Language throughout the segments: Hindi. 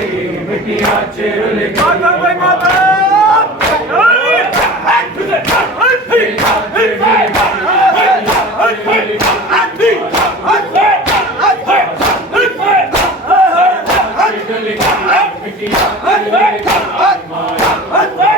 गई मिट्टियां चुल गई माता भाई माता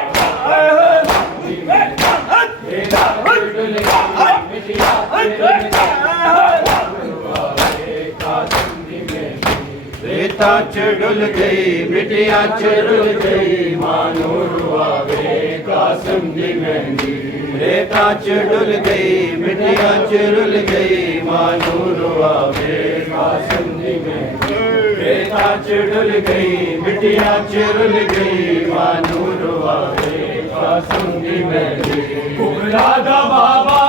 रेता चुल गई मिट्टियां चुल गई मानो रुआवे कासिम दी मेहंदी रेता चुल गई मिट्टियां चुल गई मानो रुआवे कासिम दी मेहंदी रेता चुल गई मिट्टियां चुल गई मानो रुआवे कासिम दी मेहंदी कुबरा दा बाबा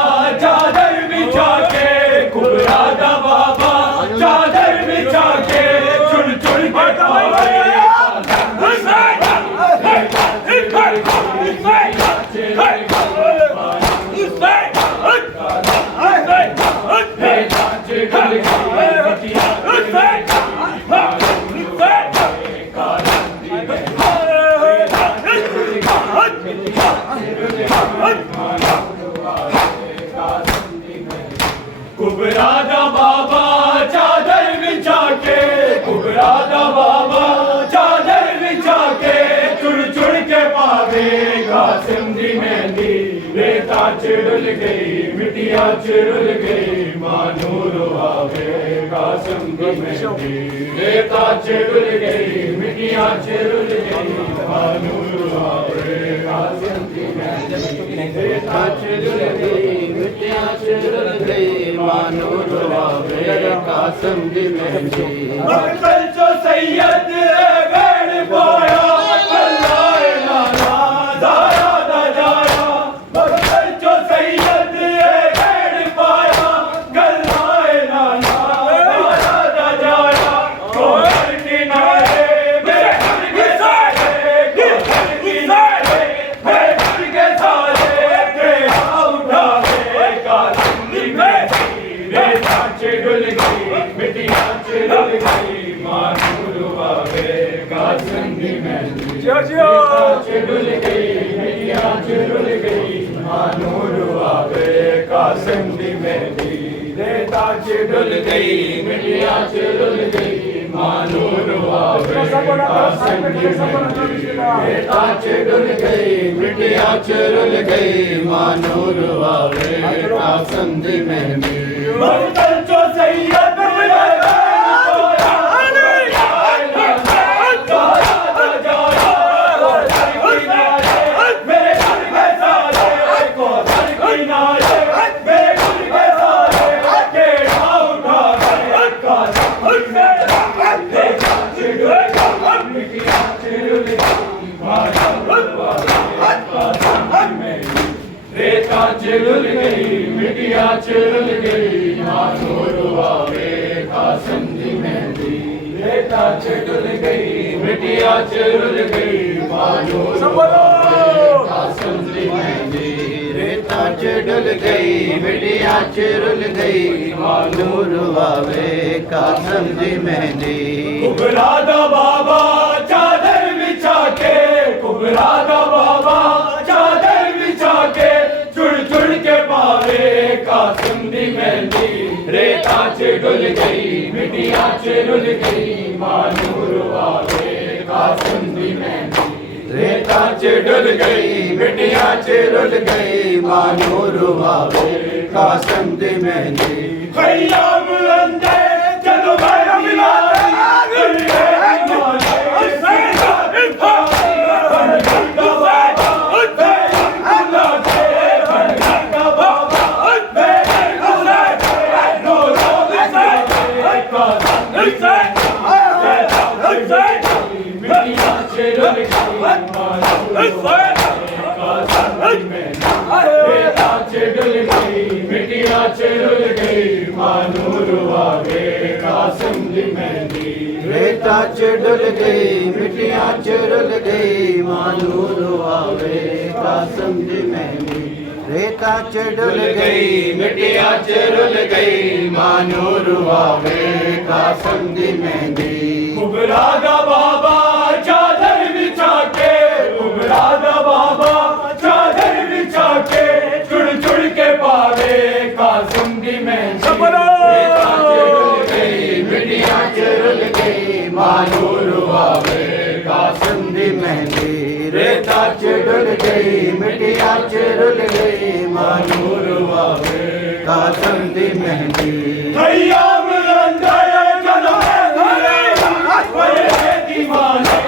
चादर बिछा के कुबरा दा बाबा चादर बिछा के कुबरा दा बाबा चादर बिछा के कुबरा दा बाबा चादर बिछा के चुड़ चुड़ के पावे कासिम दी मेहंदी रेता चुल गई मिट्टियां चुल गई मानो रुआवे कासिम दी मेहंदी रेता चुल गई मिट्टियां चुल गई मानो रुआवे कासिम दी मेहंदी रेता चुल गई मिट्टियां चुल गई मानो रुआवे कासिम दी मेहंदी मक्तल जो सैयद गण पाया कल्लाए नाना दाया दा जाया मक्तल जो सैयद गण पाया कल्लाए नाना दाया दा जाया कोहर किनारे मेरे घर के सारे कोहर किनारे मेरे घर के सारे तेरा उठावे कासिम दी मेहंदी रेता चुल गई मिट्टियां चुल गई मानो रुआवे कासिम दी मेहंदी रेता चुल गई मिट्टियां चुल गई मानो रुआवे कासिम दी मेहंदी रेता चुल गई मिट्टियां चुल गई मानो रुआवे कासिम दी मेहंदी रेता चुल गई मिट्टियां चुल गई मानो रुआवे कासिम दी मेहंदी मक्तल जो सैयद रेता चुल गई मिट्टियां चुल गई मानो रुआवे कासिम दी मेहंदी रेता चुल गई मिट्टियां चुल गई मानो रुआवे कासिम दी मेहंदी रेता चुल गई मिट्टियां चुल गई मानो रुआवे कासिम दी मेहंदी कुबरा दा बाबा चादर बिछा के कुबरा दा बाबा चादर बिछा के चुड़ चुड़ के पावे कासिम दी मेहंदी रेता चुल गई मिट्टियां चुल गई मानो रुआवे कासिम दी मेहंदी रेता चुल गई मिट्टियां चुल गई मानो रुआवे कासिम दी मेहंदी खयाम अंदे चलो भाई मिला मिट्टियां चुल गई मानो रुआवे कासिम दी मेहंदी रेता चुल गई मिट्टियां चुल गई मानो रुआवे कासिम दी मेहंदी रेता चुल गई मिट्टियां चुल गई मानो रुआवे कासिम दी मेहंदी कुबरा दा बाबा मानूर आवे कासिम दी मेहंदी रेता च डुल गई मिटिया च रुल गई मानूर आवे कासिम दी मेहंदी खयाम अंदर जन्म है दीवाने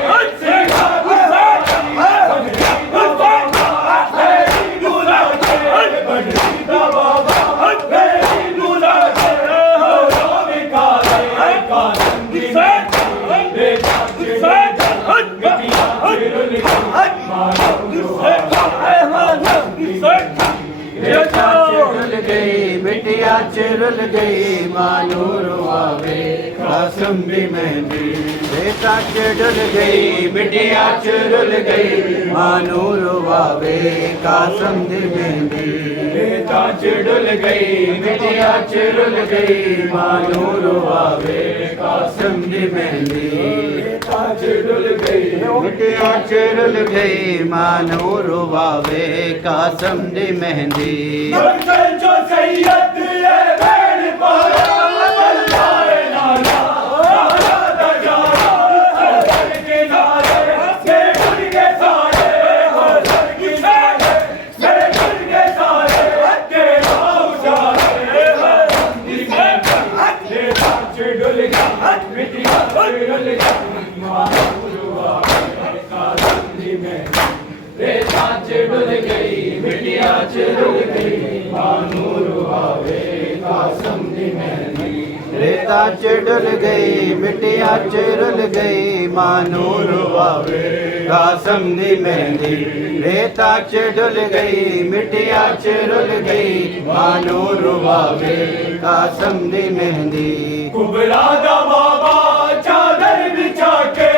मिटिया चुरुल गई मानूर आवे कासिम दी मेहंदी रेता चुरुल गई मिटिया चुरुल गई मानूर आवे कासिम दी मेहंदी रेता चुरुल गई मिटिया चुरुल गई मानूर आवे कासिम दी मेहंदी रेता चुरुल गई मिटिया चुरुल गई मानूर आवे कासिम दी मेहंदी जो सैयद रेता चुरुल गई मिटिया चुरुल गई मानूर आवे कासिम दी मेहंदी रेता चुरुल गई मिटिया चुरुल गई मानूर आवे कासिम दी मेहंदी रेता चुरुल गई मिटिया चुरुल गई मानूर आवे कासिम दी मेहंदी कुबरा दा बाबा चादर बिछा के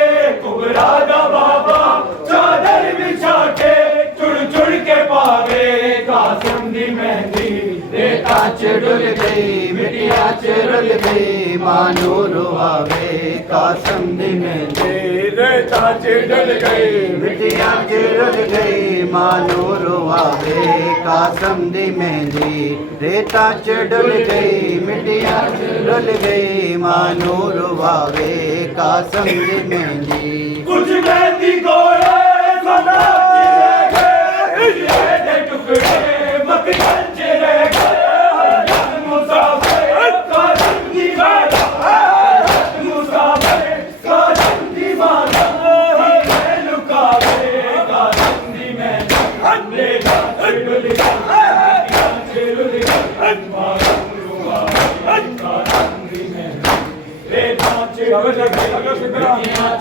कुबरा दा बाबा चादर बिछा के चुड़ चुड़ के पावे कासिम दी मेहंदी रेता चुरुल गई मिटिया चुरुल गई मानूर आवे कासिम दी मेहंदी रेता चुरुल गई मिटिया चुरुल गई मानूर आवे कासिम दी मेहंदी रेता चुरुल गई मिटिया चुरुल गई मानूर आवे कासिम दी मेहंदी कुछ मेहंदी गोरे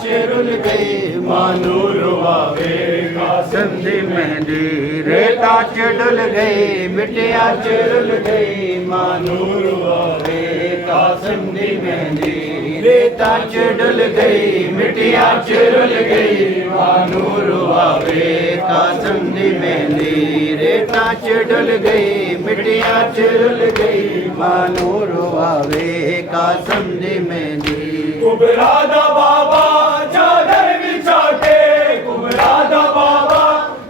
चुरुल गई मानूर आवे कासिम दी मेहंदी रेता चुरुल गई मिटिया चुरुल गई मानूर आवे कासिम दी मेहंदी रेता चुरुल गई मिटिया चुरुल गई मानूर आवे कासिम दी मेहंदी रेता चुरुल गई मिटिया चुरुल गई मानूर आवे कासिम दी मेहंदी कुबरा दा बाबा चादर बिछा के कुबरा दा बाबा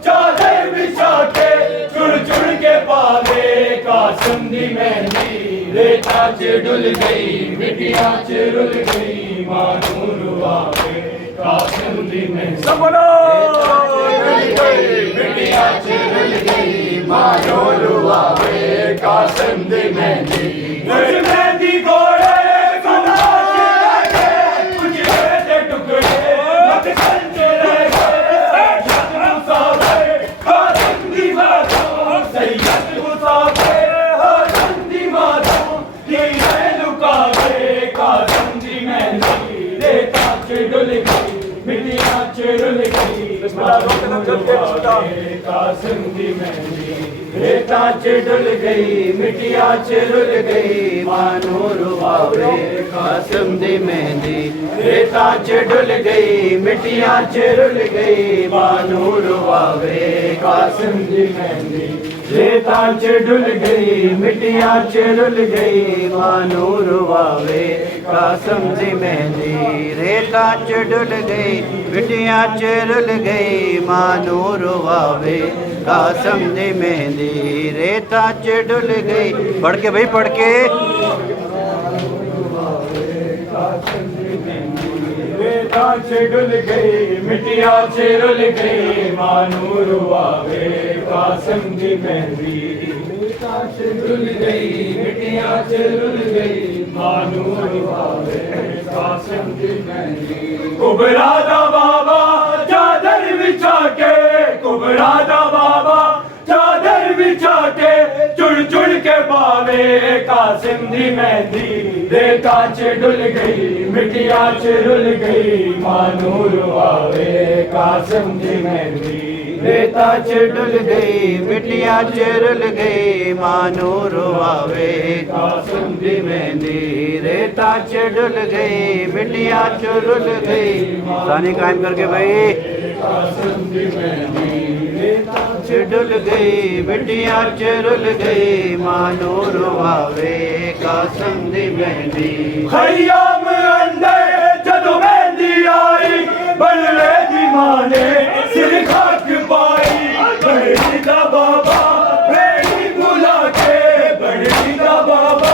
चादर बिछा के चुड़ चुड़ के पावे कासिम दी मेहंदी रेता चुरुल गई मिटिया चुरुल गई मानूर आवे कासिम दी मेहंदी मिटिया चुरुल गई मानूर आवे कासिम दी मेहंदी मेहंदी गोरे कासिम दी मेहंदी रेता चुरुल गई मिटिया चुरुल गई मानूर आवे कासिम दी मेहंदी रेता चुरुल गई मिटिया चुरुल गई मानूर आवे कासिम दी मेहंदी रेता चुरुल गई मिटिया चुरुल गई मानूर आवे कासिम दी मेहंदी रेता चुरुल गई मिटिया चुरुल गई मानूर आवे कासिम दी मेहंदी रेता चुरुल गई पढ़ के भाई पढ़ के मिटिया डुल गई मिटिया रुल गई मानूर आवे कासिम दी मेहंदी डुल गई मिटिया रुल गई मानूर आवे कासिम दी मेहंदी कुबरा दा बाबा चादर बिछा के कुबरा दा बाबा चादर बिछा के चुड़ चुड़ के पावे कासिम दी मेहंदी रेता डुल गई मिटिया रुल गई मानूर आवे कासिम दी मेहंदी रेता डुल गई मिटिया रुल गई मानूर आवे कासिम दी मेहंदी रेता डुल गई मिटिया रुल गई सानी कायम करके भाई कासिम दी मेहंदी डुल गई मिटिया रुल गई मानूर आवे कासिम दी मेहंदी खयाम अंदर जदों मेहंदी आई बल्ले दी माने सिर खाक पाई बड़ी दा बाबा बेड़ी बुला के बड़ी दा बाबा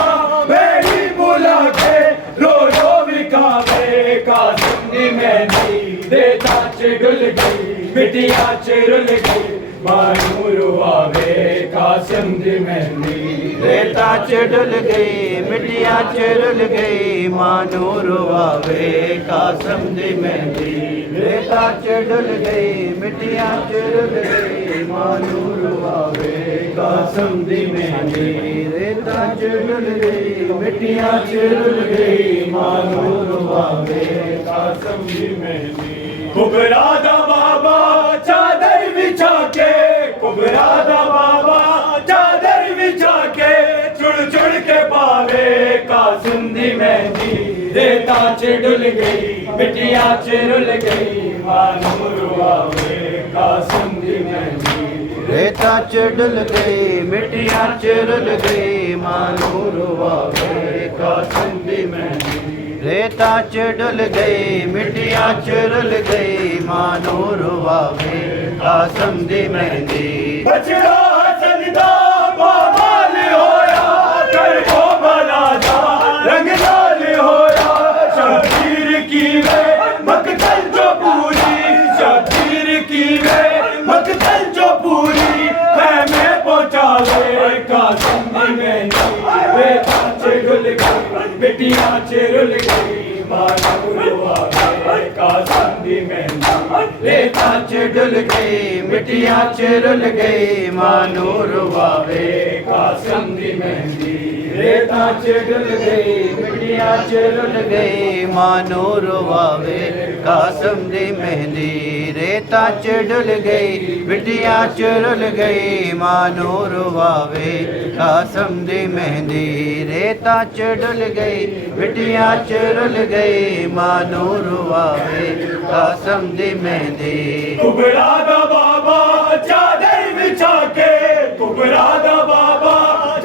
बेड़ी बुला के रो रो विकावे कासिम दी मेहंदी देता डुल गई मिटिया रुल गई मानूर आवे कासिम दी मेहंदी रेता डुल गई मिटिया रुल गई मानूर आवे कासिम दी मेहंदी रेता डुल गई मिटिया रुल गई मानूर आवे कासिम दी मेहंदी रेता डुल गई मिटिया रुल गई मानूर आवे कासिम दी मेहंदी कुबरा दा बाबा चादर बिछा के कुबरा दा बाबा चादर बिछा के चुड़ चुड़ के पावे कासिम दी मेहंदी रेता डुल गई मिटिया रुल गई मानूर आवे कासिम दी मेहंदी रेता डुल गई मिटिया रुल गई मानूर आवे कासिम दी मेहंदी रेता डुल गई मिटिया रुल गई मानूर आवे कासिम दी मेहंदी बछड़ा सजदा बाबाल होया कर को भला जा रंग लाल होया शबीर की वे मकतल जो पूरी शबीर की वे मकतल जो पूरी है मैं पहुंचा ले कासिम दी मेहंदी रेता डुल गई मिटिया रुल गई मानूर आवे कासिम दी मेहंदी रेता डुल गई मिटिया रुल गई मानूर आवे कासिम दी मेहंदी रेता डुल गई मिटिया रुल गई मानूर आवे कासिम दी मेहंदी रेता डुल गई मिटिया रुल गई मानूर आवे कासिम दी मेहंदी रेता डुल गई मिटिया रुल गई मानूर आवे कासिम दी मेहंदी कुबरा दा बाबा चादर बिछा के कुबरा दा बाबा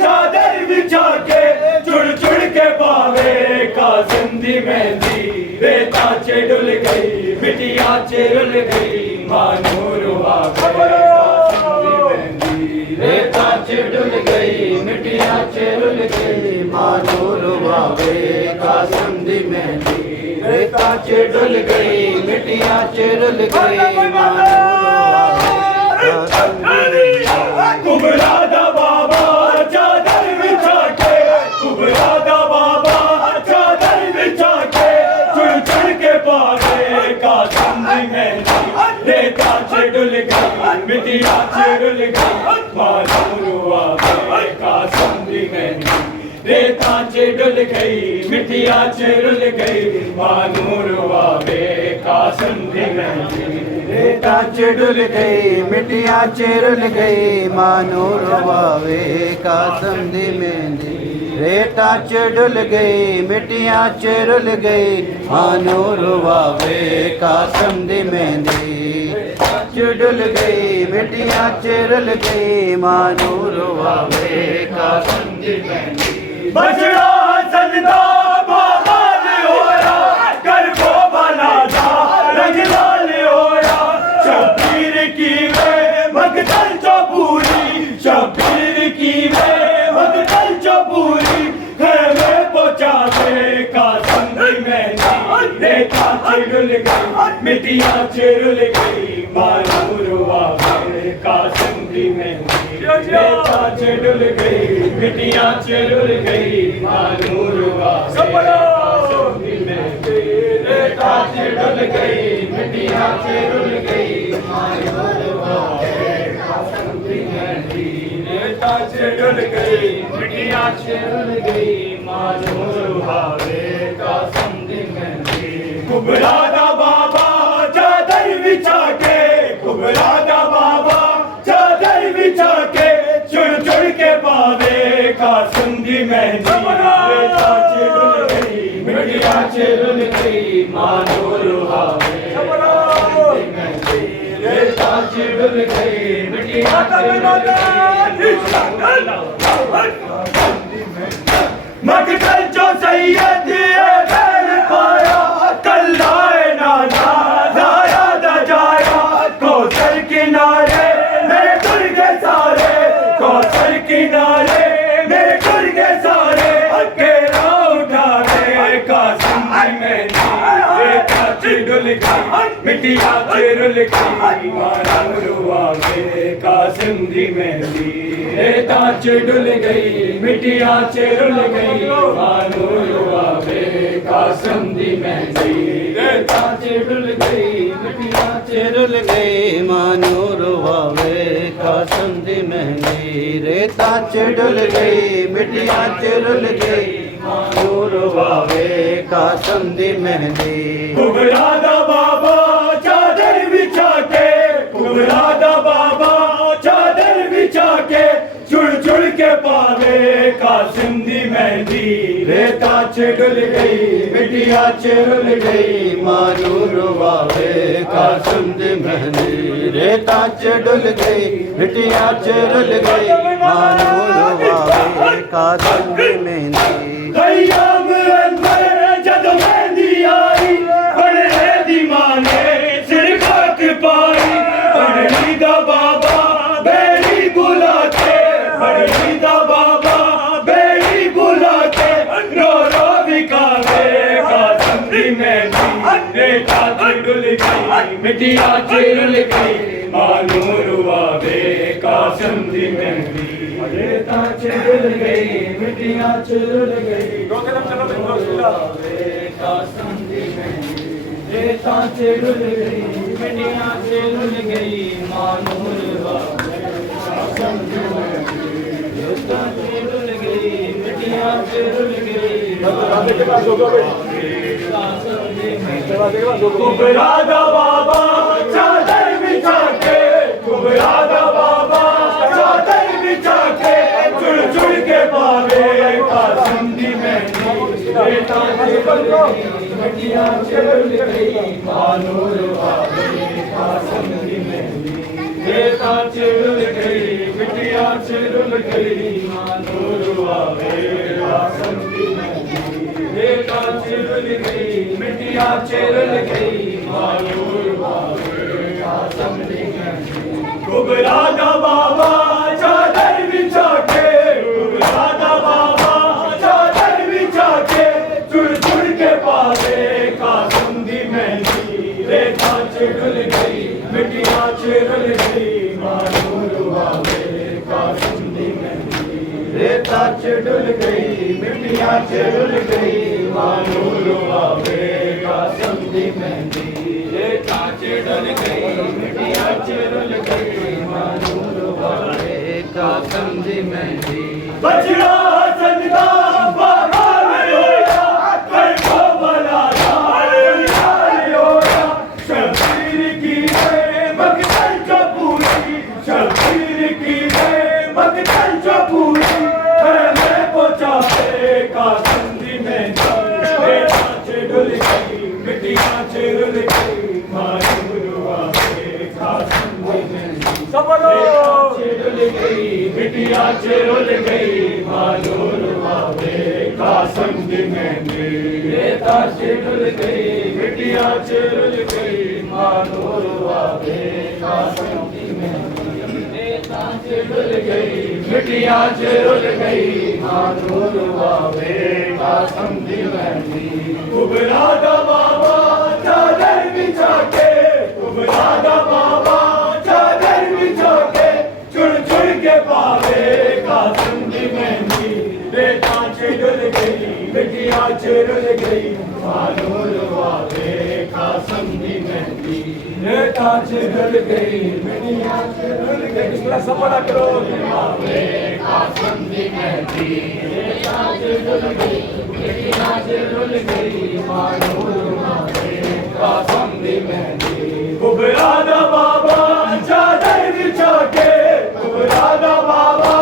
चादर बिछा के चुड़ चुड़ के पावे कासिम दी मेहंदी रेता डुल गई मिटिया रुल गई मानूर आवे कासिम दी मेहंदी रेता डुल गई मिटिया रुल गई मानूर आवे कासिम दी मेहंदी रेता डुल गई मिटिया रुल गई मानूर आवे कासिम दी मेहंदी कुबरा दा बाबा चादर बिछा के कुबरा दा बाबा चादर बिछा के चुड़ चुड़ के पावे कासिम दी मेहंदी रेता डुल गई मिटिया रुल गई मानूर आवे कासिम दी मेहंदी रेता डुल गई मिटिया रुल गई मानूर आवे कासिम दी मेहंदी रेता डुल गई मिटिया रुल गई मानूर आवे कासिम दी मेहंदी रेता डुल गई मिटिया रुल गई मानूर आवे कासिम दी मेहंदी डुल गई मिटिया रुल गई मानूर आवे कासिम दी मेहंदी बछड़ा सजदा बाबाल होया कर को भला जा रंग लाल होया शबीर की वे मकतल जो पूरी शबीर की वे मकतल जो पूरी है मैं पहुंचा दे कासिम दी मेहंदी रेता डुल गई मिट्टियाँ चुरुल गई मानूर आवे कासिम दी मेहंदी रेता चुरुल गई मिट्टियाँ चुरुल गई मानूर आवे कासिम दी मेहंदी रेता चुरुल गई मिट्टियाँ चुरुल गई मानूर आवे कासिम दी मेहंदी रेता चुरुल गई मिट्टियाँ चुरुल गई मानूर आवे कासिम दी मेहंदी कुबरा दा बाबा चादर बिछा के कुबरा दा बाबा चादर बिछा के चुड़ चुड़ के पावे कासिम दी मेहंदी रेता चुरुल गई मिट्टियाँ चुरुल गई मानूर आवे कासिम दी मेहंदी रेता चुरुल गई मिट्टियाँ चुरुल गई मकतल जो सैयद बैल पाया कल्लाए नाना जाया दा जाया कौसर किनारे मेरे दुर्गे सारे कौसर किनारे मेरे दुर्गे सारे अकेला उठावे कासिम दी मेहंदी रेता चुरुल गई मिट्टियाँ चुरुल गई मानूर आवे कासिम दी मेहंदी रेता चुरुल गई मिट्टियाँ चुरुल गई मानूर आवे कासिम दी मेहंदी रेता चुरुल गई मिट्टियाँ चुरुल गई मानूर आवे कासिम दी मेहंदी रेता चुरुल गई मिट्टियाँ चुरुल गई मानूर आवे कासिम दी मेहंदी कुबरा दा बाबा चादर बिछा के कुबरा दा बाबा चादर बिछा के चुड़ चुड़ के पावे कासिम दी मेहंदी रेता चुरुल गई मिट्टियाँ चुरुल गई मानूर आवे कासिम दी मेहंदी रेता चुरुल गई मिट्टियाँ चुरुल गई मानूर आवे कासिम दी मेहंदी कयाम अंदर जद मेहंदी आई बड़े दी माने सिर खाक पाई बड़ी दा बाबा बेड़ी बुलाते बड़ी दा बाबा बेड़ी बुलाते रो रो बिकावे कासिम दी मेहंदी रेता चुरुल गई मिट्टियाँ चुरुल गई मानूर आवे कासिम दी मेहंदी रेता चुरुल गई मिट्टियाँ चुरुल गई कासिम दी मेहंदी रेता चुरुल गई मिट्टियाँ चुरुल गई मानूर आवे कासिम दी मेहंदी रेता चुरुल गई मिट्टियाँ चुरुल गई कुबरा दा बाबा चादर बिछा के कुबरा दा बाबा चादर बिछा के चुड़ चुड़ के पावे कासिम दी मेहंदी रेता चुरुल गई मिट्टियाँ चुरुल गई मानूर आवे कासिम दी मेहंदी रेता चुरुल गई मिट्टियाँ चुरुल गई मानूर आवे कासिम दी मेहंदी रेता चुरुल गई मिट्टियाँ चुरुल गई मानूर आवे कासिम दी मेहंदी कुबरा दा बाबा चादर बिछा के कुबरा दा बाबा चादर बिछा के चुड़ चुड़ के पावे कासिम दी मेहंदी रेता चुरुल गई मिट्टियाँ चुरुल गई मानूर आवे कासिम दी मेहंदी रेता चुरुल गई मिट्टियाँ चुरुल गई मानूर आवे कासिम दी मेहंदी रेता चुरुल गई मिट्टियाँ चुरुल गई मानूर आवे कासिम दी मेहंदी बजरा संदा बाबा होया कर को बनाया होया शबीर की मकतल जो पूरी शबीर की मकतल जो पूरी में पहुंचावे कासिम दी मेहंदी रेता चुरुल गई मिट्टियाँ चुरुल गई मानूर आवे कासिम दी मेहंदी चुरुल गई मिट्टियाँ चुरुल गई मानूर आवे कासिम दी मेहंदी रेता चुरुल गई मिट्टियाँ चुरुल गई मानूर आवे कासिम दी मेहंदी रेता चुरुल गई मिट्टियाँ चुरुल गई मानूर आवे कासिम दी मेहंदी कुबरा दा बाबा चादर कांच ढल गई मिटिया ढल गई इसका सपना करो कासंदी मेहंदी कांच ढल गई मिटिया ढल गई मानूर कासंदी मेहंदी कुबरादा बाबा चादर बिछा के कुबरादा बाबा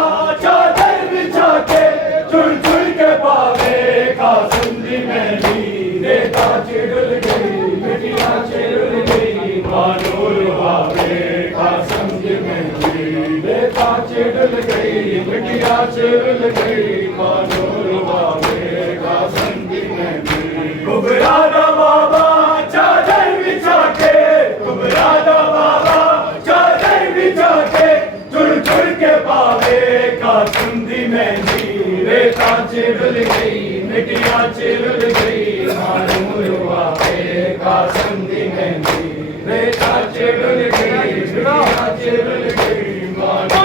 चादर बिछा के चुड़ चुड़ के पावे कासंदी मेहंदी रेता चिड़ुल गई मिटिया चिड़ुल गई मानूर भावे कासंदी मेहंदी रेता चिड़ुल गई मिटिया चिड़ुल गई मानूर भावे कासंदी मेहंदी कुबरादा बाबा चादर बिछा के कुबरादा बाबा चादर बिछा के चुड़ चुड़ के पावे कासंदी मेहंदी रेता चिड़ुल गई मिटिया चिड़ुल गई मानूर भावे कासंदी मेहंदी रेता चिड़ुल गई मिटिया चिड़ुल गई मानूर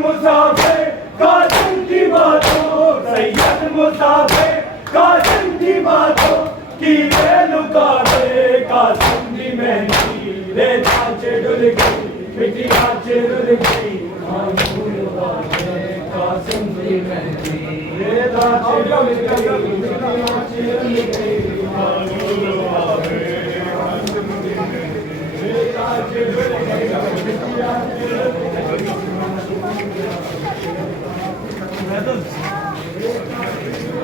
मुसाफिर कासिम की बातों सैयद मुसाफिर कासिम की बातों की वे लुका दे कासिम की मेहंदी रेता चिड़ुल गई मिटिया चिड़ुल गई मानूर भावे कासिम की मेहंदी रेता चिड़ुल गई मिटिया चिड़ुल गई